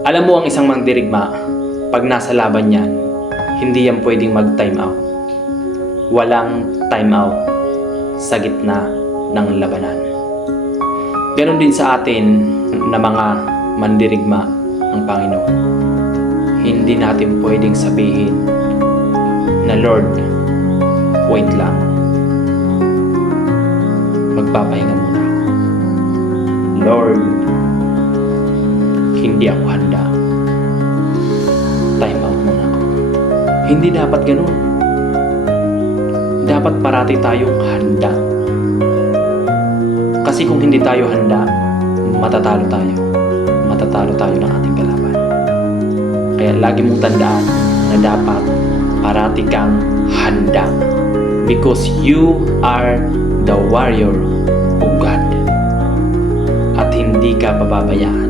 Alam mo ang isang mandirigma, pag nasa laban yan, hindi yan pwedeng mag-time out. Walang time out sa gitna ng labanan. Ganon din sa atin na mga mandirigma ng Panginoon. Hindi natin pwedeng sabihin na Lord, wait lang. Magpapahinga muna ako. Lord, hindi ako handa. Time out muna ako. Hindi dapat ganun. Dapat parati tayong handa. Kasi kung hindi tayo handa, matatalo tayo. Matatalo tayo ng ating kalaban. Kaya lagi mong tandaan na dapat parati kang handa. Because you are the warrior of God. At hindi ka pababayaan